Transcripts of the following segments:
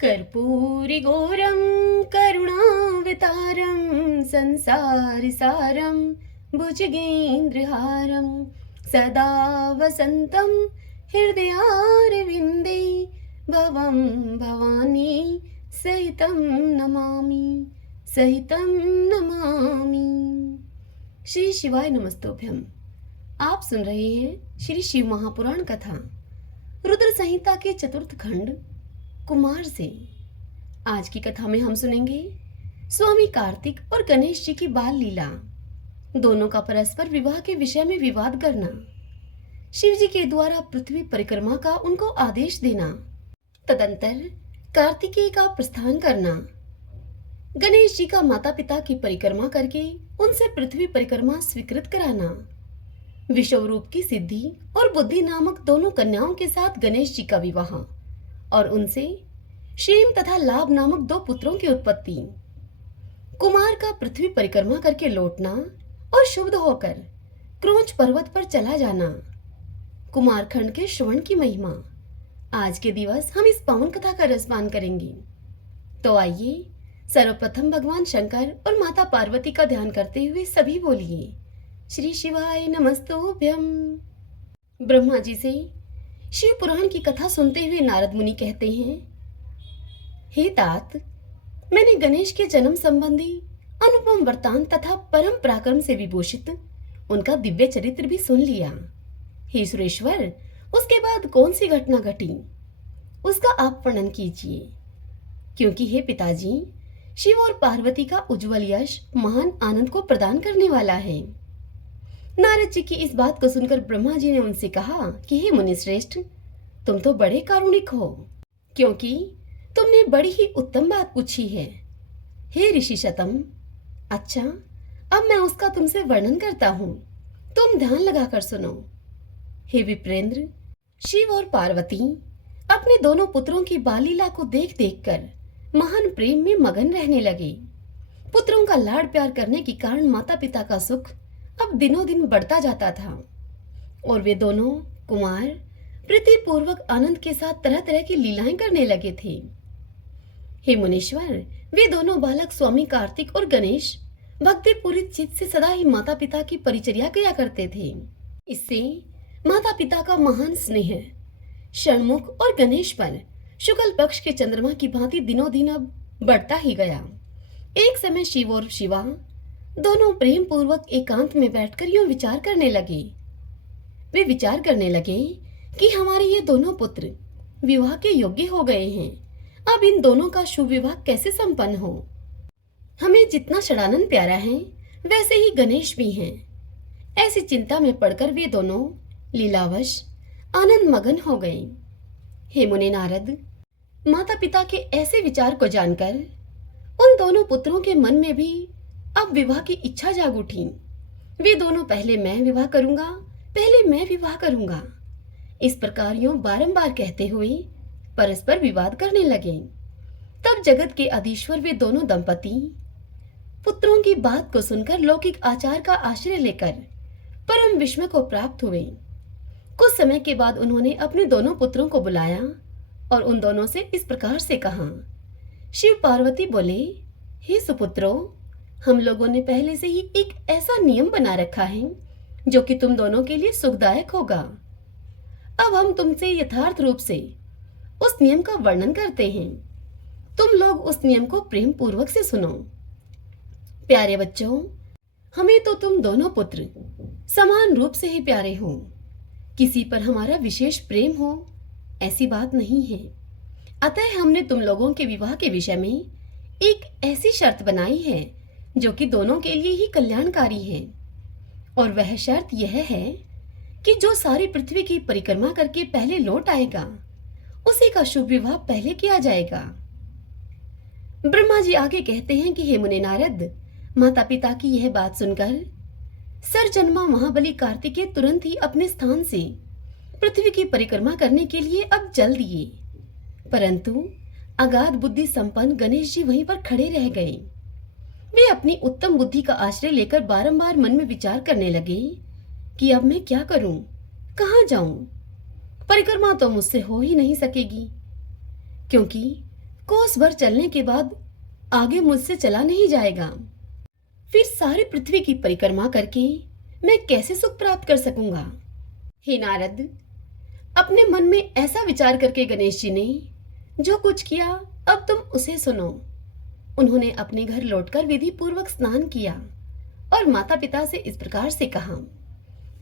कर्पूरिगौरं करुणावतारं संसारसारं भुजगेन्द्रहारं सदा वसन्तं हृदयारविन्दे भवं भवानी सहितं नमामि सहितं नमामि। श्री शिवाय नमस्तोभ्यम। आप सुन रहे हैं श्री शिव महापुराण कथा रुद्र संहिता के चतुर्थ खंड कुमार से। आज की कथा में हम सुनेंगे स्वामी कार्तिक और गणेश जी की बाल लीला, दोनों का परस्पर विवाह के विषय में विवाद करना, शिव जी के द्वारा पृथ्वी परिक्रमा का उनको आदेश देना, तदंतर कार्तिकेय का प्रस्थान करना, गणेश जी का माता पिता की परिक्रमा करके उनसे पृथ्वी परिक्रमा स्वीकृत कराना, विश्वरूप की सिद्धि और बुद्धि नामक दोनों कन्याओं के साथ गणेश जी का विवाह और उनसे क्षेम तथा लाभ नामक दो पुत्रों की उत्पत्ति, कुमार का पृथ्वी परिक्रमा करके लौटना और शुद्ध होकर क्रोंच पर्वत पर चला जाना, कुमार खंड के श्रवण की महिमा। आज के दिवस हम इस पावन कथा का रसपान करेंगे। तो आइए सर्वप्रथम भगवान शंकर और माता पार्वती का ध्यान करते हुए सभी बोलिए श्री शिवाय नमस्तोभ्यम। ब्रह्मा जी से शिव पुराण की कथा सुनते हुए नारद मुनि कहते हैं, हे तात, मैंने गणेश के जन्म संबंधी अनुपम वृतांत तथा परम पराक्रम से विभूषित उनका दिव्य चरित्र भी सुन लिया। हे सुरेश्वर, उसके बाद कौन सी घटना घटी उसका आप वर्णन कीजिए, क्योंकि हे पिताजी, शिव और पार्वती का उज्जवल यश महान आनंद को प्रदान करने वाला है। नारद जी की इस बात को सुनकर ब्रह्मा जी ने उनसे कहा कि हे मुनि श्रेष्ठ, तुम तो बड़े कारुणिक हो, क्योंकि तुमने बड़ी ही उत्तम बात पूछी है। हे ऋषि शतम, अच्छा, अब मैं उसका तुमसे वर्णन करता हूँ, तुम ध्यान लगाकर सुनो। हे विप्रेंद्र, शिव और पार्वती अपने दोनों पुत्रों की बाल लीला को देख देख कर महान प्रेम में मगन रहने लगे। पुत्रों का लाड प्यार करने के कारण माता पिता का सुख अब दिनों दिन बढ़ता जाता था और वे दोनों कुमार प्रीति पूर्वक आनंद के साथ तरह तरह की लीलाएं करने लगे थे। हे मुनीश्वर, वे दोनों बालक स्वामी कार्तिक और गणेश भक्ति पूरी चित्त से सदा ही माता पिता की परिचर्या किया करते थे। इससे माता पिता का महान स्नेह षणमुख और गणेश पर शुक्ल पक्ष के चंद्रमा की भांति दिनों दिन अब बढ़ता ही गया। एक समय शिव और शिवा दोनों प्रेम पूर्वक एकांत में बैठकर यूं विचार करने लगे। वे विचार करने लगे कि हमारे ये दोनों पुत्र विवाह के योग्य हो गए हैं, अब इन दोनों का शुभ विवाह कैसे संपन्न हो। हमें जितना षडानंद प्यारा है वैसे ही गणेश भी हैं। ऐसी चिंता में पड़कर वे दोनों लीलावश आनंद मगन हो गए। हे मुनि नारद, माता पिता के ऐसे विचार को जानकर उन दोनों पुत्रों के मन में भी अब विवाह की इच्छा जाग उठी। वे दोनों पहले मैं विवाह करूंगा, पहले मैं विवाह करूंगा, इस प्रकार यूं बारंबार कहते हुए परस्पर विवाद करने लगे। तब जगत के अधीश्वर वे दोनों दंपति पुत्रों की बात को सुनकर लौकिक आचार का आश्रय लेकर परम विस्मय को प्राप्त हुए। कुछ समय के बाद उन्होंने अपने दोनों पुत्रों को बुलाया और उन दोनों से इस प्रकार से कहा। शिव पार्वती बोले, हे सुपुत्रों, हम लोगों ने पहले से ही एक ऐसा नियम बना रखा है जो कि तुम दोनों के लिए सुखदायक होगा। अब हम तुमसे यथार्थ रूप से उस नियम का वर्णन करते हैं, तुम लोग उस नियम को प्रेम पूर्वक से सुनो। प्यारे बच्चों, हमें तो तुम दोनों पुत्र समान रूप से ही प्यारे हो, किसी पर हमारा विशेष प्रेम हो ऐसी बात नहीं है। अतः हमने तुम लोगों के विवाह के विषय में एक ऐसी शर्त बनाई है जो कि दोनों के लिए ही कल्याणकारी है, और वह शर्त यह है कि जो सारी पृथ्वी की परिक्रमा करके पहले लौट आएगा उसी का शुभ विवाह पहले किया जाएगा। ब्रह्मा जी आगे कहते हैं कि हे मुनि नारद, माता पिता की यह बात सुनकर सरजन्मा महाबली कार्तिकेय तुरंत ही अपने स्थान से पृथ्वी की परिक्रमा करने के लिए अब चल दिए, परंतु अगाध बुद्धि संपन्न गणेश जी वहीं पर खड़े रह गए। वे अपनी उत्तम बुद्धि का आश्रय लेकर बारंबार मन में विचार करने लगे कि अब मैं क्या करूं, कहां जाऊं। परिक्रमा तो मुझसे हो ही नहीं सकेगी, क्योंकि कोस भर चलने के बाद आगे मुझसे चला नहीं जाएगा। फिर सारी पृथ्वी की परिक्रमा करके मैं कैसे सुख प्राप्त कर सकूंगा? हे नारद, अपने मन में ऐसा विचार करके गणेश जी ने जो कुछ किया अब तुम उसे सुनो। उन्होंने अपने घर लौटकर विधि पूर्वक स्नान किया और माता पिता से इस प्रकार से कहा।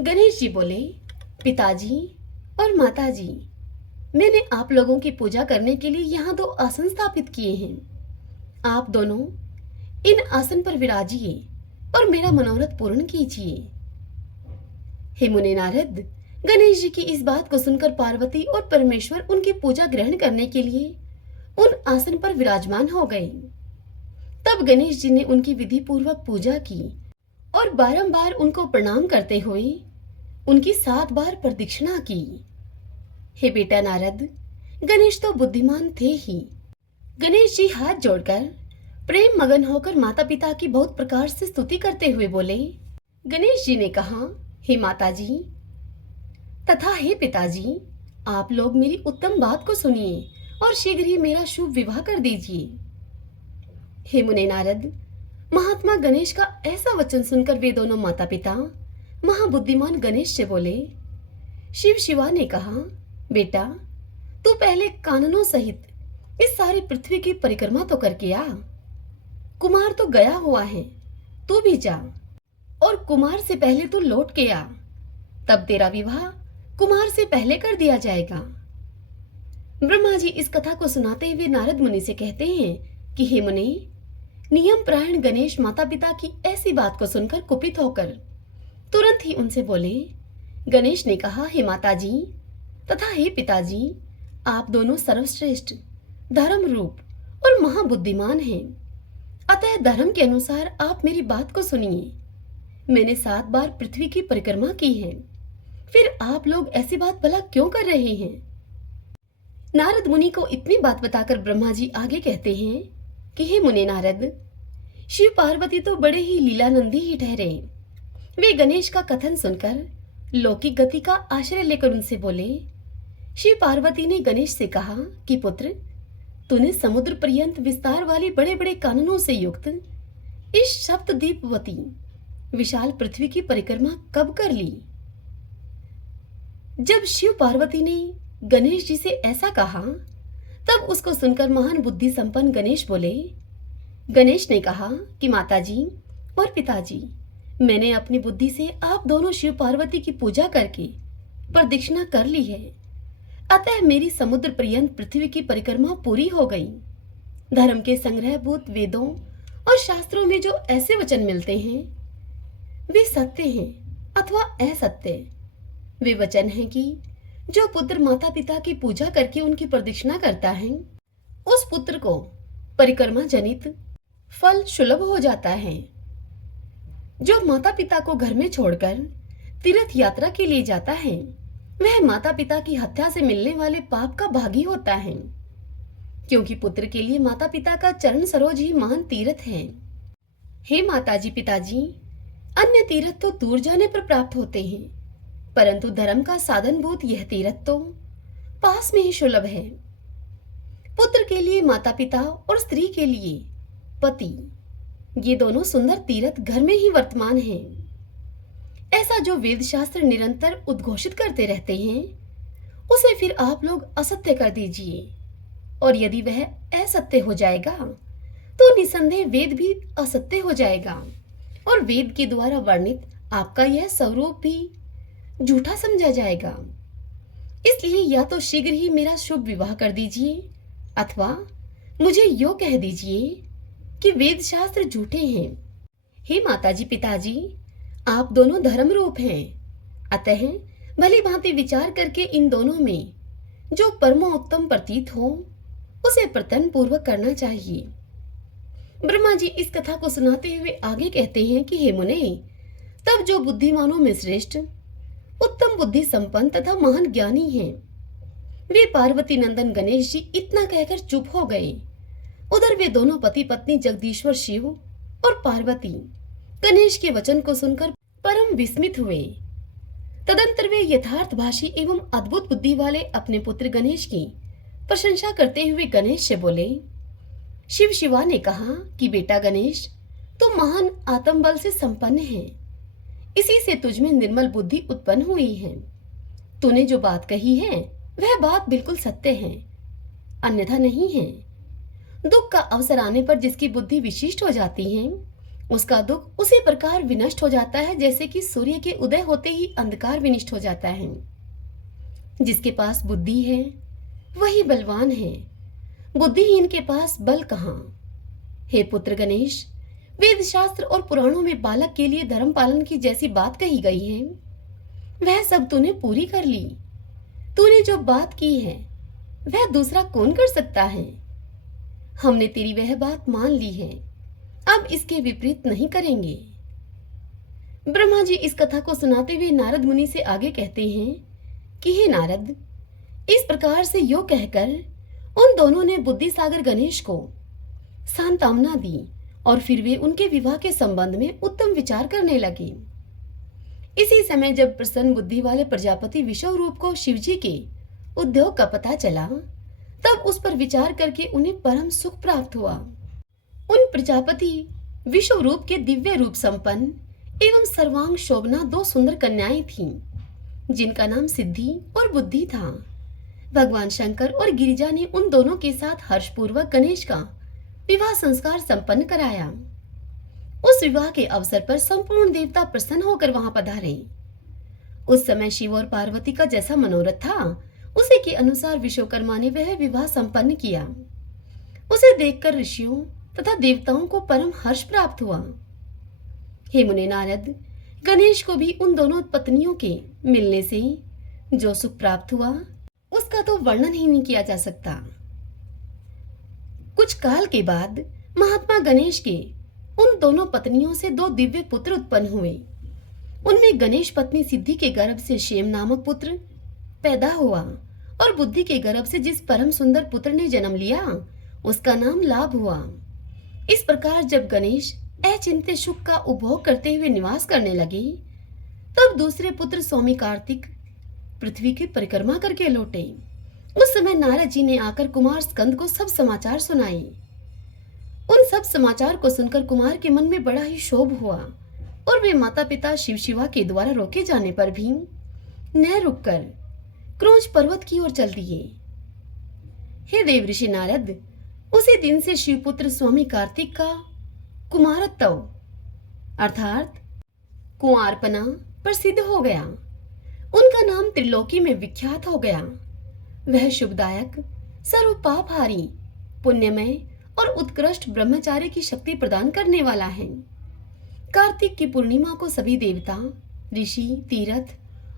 गणेश जी बोले, पिताजी और माताजी, मैंने आप लोगों की पूजा करने के लिए यहाँ 2 आसन स्थापित किए हैं। आप दोनों इन आसन पर विराजिए और मेरा मनोरथ पूर्ण कीजिए। हे मुनि नारद, गणेश जी की इस बात को सुनकर पार्वती और परमेश्वर उनकी पूजा ग्रहण करने के लिए उन आसन पर विराजमान हो गए। तब गणेश जी ने उनकी विधि पूर्वक पूजा की और बारंबार उनको प्रणाम करते हुए उनकी 7 बार प्रदक्षिणा की। हे बेटा नारद, गणेश तो बुद्धिमान थे ही। गणेश जी हाथ जोड़कर प्रेम मगन होकर माता पिता की बहुत प्रकार से स्तुति करते हुए बोले। गणेश जी ने कहा, हे माताजी तथा हे पिताजी, आप लोग मेरी उत्तम बात को सुनिए और शीघ्र ही मेरा शुभ विवाह कर दीजिए। हे मुने नारद, महात्मा गणेश का ऐसा वचन सुनकर वे दोनों माता पिता महाबुद्धिमान गणेश से बोले। शिव शिवा ने कहा, बेटा तू पहले काननों सहित इस सारी पृथ्वी की परिक्रमा तो करके आ। कुमार तो गया हुआ है, तू भी जा और कुमार से पहले तू लौट के आ, तब तेरा विवाह कुमार से पहले कर दिया जाएगा। ब्रह्मा जी इस कथा को सुनाते हुए नारद मुनि से कहते हैं कि हे मुनि, नियम प्रायण गणेश माता पिता की ऐसी बात को सुनकर कुपित होकर तुरंत ही उनसे बोले। गणेश ने कहा, हे माताजी तथा हे पिताजी, आप दोनों सर्वश्रेष्ठ, धर्म रूप और महाबुद्धिमान हैं। अतः धर्म के अनुसार आप मेरी बात को सुनिए। मैंने 7 बार पृथ्वी की परिक्रमा की है, फिर आप लोग ऐसी बात भला क्यों कर रहे हैं? नारद मुनि को इतनी बात बताकर ब्रह्मा जी आगे कहते हैं कि हे मुनि नारद, शिव पार्वती तो बड़े ही लीलानंदी ही ठहरे। वे गणेश का कथन सुनकर लौकिक गति का आश्रय लेकर उनसे बोले। शिव पार्वती ने गणेश से कहा कि पुत्र, तूने समुद्र पर्यंत विस्तार वाली बड़े बड़े काननों से युक्त इस सप्तद्वीपवती विशाल पृथ्वी की परिक्रमा कब कर ली? जब शिव पार्वती ने गणेश जी से ऐसा कहा, तब उसको सुनकर महान बुद्धि संपन्न गणेश बोले। गणेश ने कहा कि माताजी और पिताजी, मैंने अपनी बुद्धि से आप दोनों शिव पार्वती की पूजा करके प्रदक्षिणा कर ली है, अतः मेरी समुद्र पर्यंत पृथ्वी की परिक्रमा पूरी हो गई। धर्म के संग्रहभूत वेदों और शास्त्रों में जो ऐसे वचन मिलते हैं वे सत्य हैं अथवा असत्य। वे वचन हैं कि जो पुत्र माता पिता की पूजा करके उनकी प्रदक्षिणा करता है, उस पुत्र को परिक्रमा जनित फल सुलभ हो जाता है। जो माता पिता को घर में छोड़कर तीर्थ यात्रा के लिए जाता है, वह माता पिता की हत्या से मिलने वाले पाप का भागी होता है, क्योंकि पुत्र के लिए माता पिता का चरण सरोज ही महान तीर्थ है। हे माताजी पिताजी, अन्य तीर्थ तो दूर जाने पर प्राप्त होते हैं, परंतु धर्म का साधनभूत यह तीर्थ तो पास में ही सुलभ है। पुत्र के लिए माता पिता और स्त्री के लिए पति, ये दोनों सुंदर तीर्थ घर में ही वर्तमान हैं। ऐसा जो वेद शास्त्र निरंतर उद्घोषित करते रहते हैं, उसे फिर आप लोग असत्य कर दीजिए, और यदि वह असत्य हो जाएगा तो निसंदेह वेद भी असत्य हो जाएगा, और वेद के द्वारा वर्णित आपका यह स्वरूप भी झूठा समझा जाएगा। इसलिए या तो शीघ्र ही मेरा शुभ विवाह कर दीजिए, अथवा मुझे यो कह दीजिए कि वेद शास्त्र झूठे हैं। हे माताजी पिताजी, आप दोनों धर्म रूप हैं, अतः भली भांति विचार करके इन दोनों में जो परमोत्तम प्रतीत हो उसे प्रयत्न पूर्वक करना चाहिए। ब्रह्मा जी इस कथा को सुनाते हुए आगे कहते हैं कि हे मुने, तब जो बुद्धिमानों में श्रेष्ठ, उत्तम बुद्धि संपन्न तथा महान ज्ञानी हैं, वे पार्वती नंदन गणेश जी इतना कहकर चुप हो गए। उधर वे दोनों पति पत्नी जगदीश्वर शिव और पार्वती गणेश के वचन को सुनकर परम विस्मित हुए। तदंतर वे यथार्थभाषी एवं अद्भुत बुद्धि वाले अपने पुत्र गणेश की प्रशंसा करते हुए गणेश से बोले। शिव शिवा ने कहा कि बेटा गणेश, तुम महान आत्मबल से संपन्न है, इसी से तुझमें निर्मल बुद्धि उत्पन्न हुई है। तूने जो बात कही है वह बात बिल्कुल सत्य है, अन्यथा नहीं है। दुख का अवसर आने पर जिसकी बुद्धि विशिष्ट हो जाती है, उसका दुख उसी प्रकार विनष्ट हो जाता है जैसे कि सूर्य के उदय होते ही अंधकार विनष्ट हो जाता है। जिसके पास बुद्धि है वही बलवान है, बुद्धिहीन के पास बल कहाँ। हे पुत्र गणेश, वेद शास्त्र और पुराणों में बालक के लिए धर्म पालन की जैसी बात कही गई है वह सब तूने पूरी कर ली। तूने जो बात की है वह दूसरा कौन कर सकता है। हमने तेरी वह बात मान ली है, अब इसके विपरीत नहीं करेंगे। ब्रह्मा जी इस कथा को सुनाते हुए नारद मुनि से आगे कहते हैं कि हे नारद, इस प्रकार से यो कहकर उन दोनों ने बुद्धि सागर गणेश को सांत्वना दी और फिर वे उनके विवाह के संबंध में उत्तम विचार करने लगे। इसी समय जब प्रसन्न बुद्धि वाले प्रजापति विश्वरूप को शिवजी के उद्योग का पता चला, तब उस पर विचार करके उन्हें परम सुख प्राप्त हुआ। उन प्रजापति विश्वरूप के दिव्य रूप संपन्न एवं सर्वांग शोभना दो सुंदर कन्याएं थीं, जिनका नाम सिद्धि और बुद्धि था। भगवान शंकर और गिरिजा ने उन दोनों के साथ हर्षपूर्वक गणेश का विवाह संस्कार संपन्न कराया। उस विवाह के अवसर पर संपूर्ण देवता प्रसन्न होकर वहां पधारे। उस समय शिव और पार्वती का जैसा मनोरथ था उसी के अनुसार विश्वकर्मा ने वह विवाह संपन्न किया। उसे देखकर ऋषियों तथा देवताओं को परम हर्ष प्राप्त हुआ। हे मुनि नारद, गणेश को भी उन दोनों पत्नियों के मिलने से जो सुख प्राप्त हुआ उसका तो वर्णन ही नहीं किया जा सकता। कुछ काल के बाद महात्मा गणेश के उन दोनों पत्नियों से दो दिव्य पुत्र उत्पन्न हुए। उनमें गणेश पत्नी सिद्धि के गर्भ से शेम नामक पुत्र पैदा हुआ और बुद्धि के गर्भ से जिस परम सुंदर पुत्र ने जन्म लिया उसका नाम लाभ हुआ। इस प्रकार जब गणेश अचिंत्य सुख का उपभोग करते हुए निवास करने लगे, तब दूसरे पुत्र स्वामी कार्तिक पृथ्वी की परिक्रमा करके लौटे। उस समय नारद जी ने आकर कुमार स्कंद को सब समाचार सुनाए। उन सब समाचार को सुनकर कुमार के मन में बड़ा ही क्षोभ हुआ और वे माता पिता शिव शिवा के द्वारा रोके जाने पर भी न रुककर क्रोंच पर्वत की ओर चल दिए। हे देव ऋषि नारद, उसी दिन से शिवपुत्र स्वामी कार्तिक का कुमारत्व अर्थात कुंवारपना प्रसिद्ध हो गया। उनका नाम त्रिलोकी में विख्यात हो गया। वह शुभदायक, सर्व पापहारी, पुण्यमय और उत्कृष्ट ब्रह्मचार्य की शक्ति प्रदान करने वाला है। कार्तिक की पूर्णिमा को सभी देवता, ऋषि, तीर्थ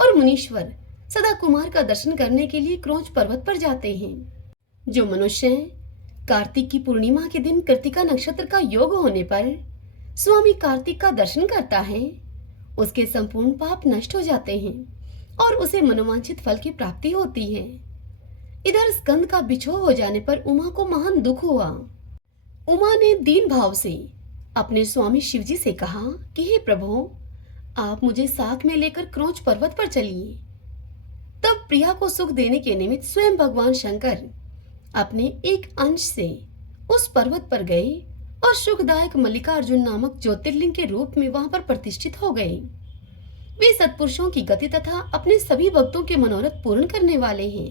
और मुनीश्वर सदा कुमार का दर्शन करने के लिए क्रोंच पर्वत पर जाते हैं। जो मनुष्य कार्तिक की पूर्णिमा के दिन कृतिका नक्षत्र का योग होने पर स्वामी कार्तिक का दर्शन करता है, उसके संपूर्ण पाप नष्ट हो जाते हैं और उसे मनोवांछित फल की प्राप्ति होती है। इधर स्कंद का बिछोह हो जाने पर उमा को महान दुख हुआ। उमा ने दीन भाव से अपने स्वामी शिवजी से कहा कि हे प्रभु, आप मुझे साथ में लेकर क्रोंच पर्वत पर चलिए। तब प्रिया को सुख देने के निमित्त स्वयं भगवान शंकर अपने एक अंश से उस पर्वत पर गए और सुखदायक मल्लिकार्जुन नामक ज्योतिर्लिंग के रूप में वहां पर प्रतिष्ठित हो गए। वे सत्पुरुषों की गति तथा अपने सभी भक्तों के मनोरथ पूर्ण करने वाले हैं।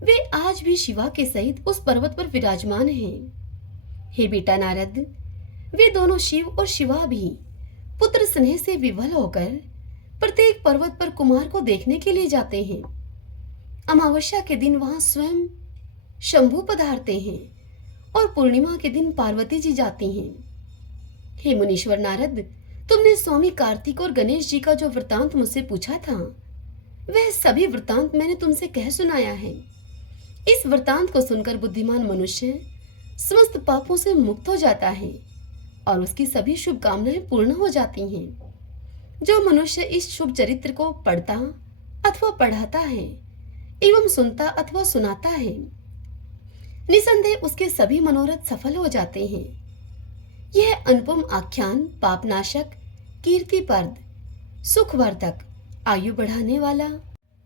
वे आज भी शिवा के सहित उस पर्वत पर विराजमान हैं। हे बेटा नारद, वे दोनों शिव और शिवा भी पुत्र स्नेह से विवल होकर प्रत्येक पर्वत पर कुमार को देखने के लिए जाते हैं। अमावस्या के दिन वहां स्वयं शंभु पधारते हैं और पूर्णिमा के दिन पार्वती जी जाती हैं। हे मुनीश्वर नारद, तुमने स्वामी कार्तिक और गणेश जी का जो वृतांत मुझसे पूछा था, वह सभी वृतांत मैंने तुमसे कह सुनाया है। इस वृतांत को सुनकर बुद्धिमान मनुष्य समस्त पापों से मुक्त हो जाता है और उसकी सभी शुभकामनाएं पूर्ण हो जाती हैं। जो मनुष्य इस शुभ चरित्र को पढ़ता अथवा पढ़ाता है एवं सुनता अथवा सुनाता है, निसंदेह उसके सभी मनोरथ सफल हो जाते हैं। यह अनुपम आख्यान पापनाशक, कीर्तिप्रद, सुखवर्धक, आयु बढ़ाने वाला,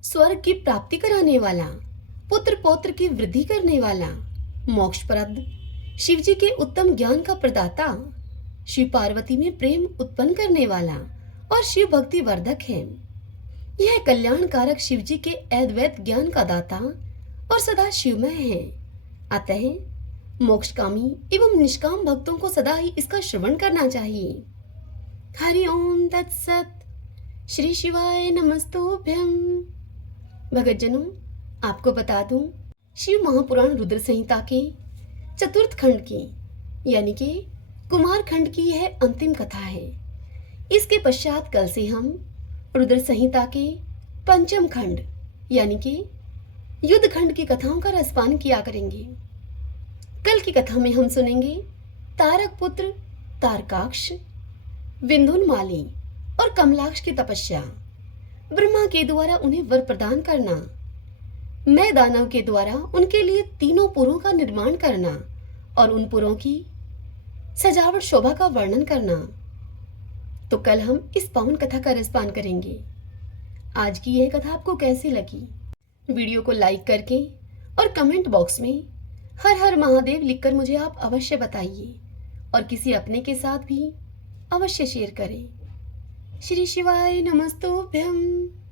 स्वर्ग की प्राप्ति कराने वाला, पुत्र पौत्र की वृद्धि करने वाला, मोक्षप्रद शिव जी के उत्तम ज्ञान का प्रदाता, शिव पार्वती में प्रेम उत्पन्न करने वाला और शिव भक्ति वर्धक है। यह कल्याण कारक शिव जी के अद्वैत ज्ञान का दाता और सदा शिवमय है। अतः मोक्षकामी एवं निष्काम भक्तों को सदा ही इसका श्रवण करना चाहिए। हरि ओम तत्सत। श्री शिवाय नमस्तुभ्यं। भगतजनों, आपको बता दूं, शिव महापुराण रुद्र संहिता के चतुर्थ खंड की यानी कि कुमार खंड की यह अंतिम कथा है। इसके पश्चात कल से हम रुद्र संहिता के पंचम खंड यानी कि युद्ध खंड की कथाओं का रसपान किया करेंगे। कल की कथा में हम सुनेंगे तारक पुत्र तारकाक्ष, विंध्योन्माली और कमलाक्ष की तपस्या, ब्रह्मा के द्वारा उन्हें वर प्रदान करना, मैं दानव के द्वारा उनके लिए तीनों पुरों का निर्माण करना और उन पुरों की सजावट शोभा का वर्णन करना। तो कल हम इस पावन कथा का रसपान करेंगे। आज की यह कथा आपको कैसी लगी? वीडियो को लाइक करके और कमेंट बॉक्स में हर हर महादेव लिखकर मुझे आप अवश्य बताइए और किसी अपने के साथ भी अवश्य शेयर करें। श्री शिवाय नमस्तुभ्यं।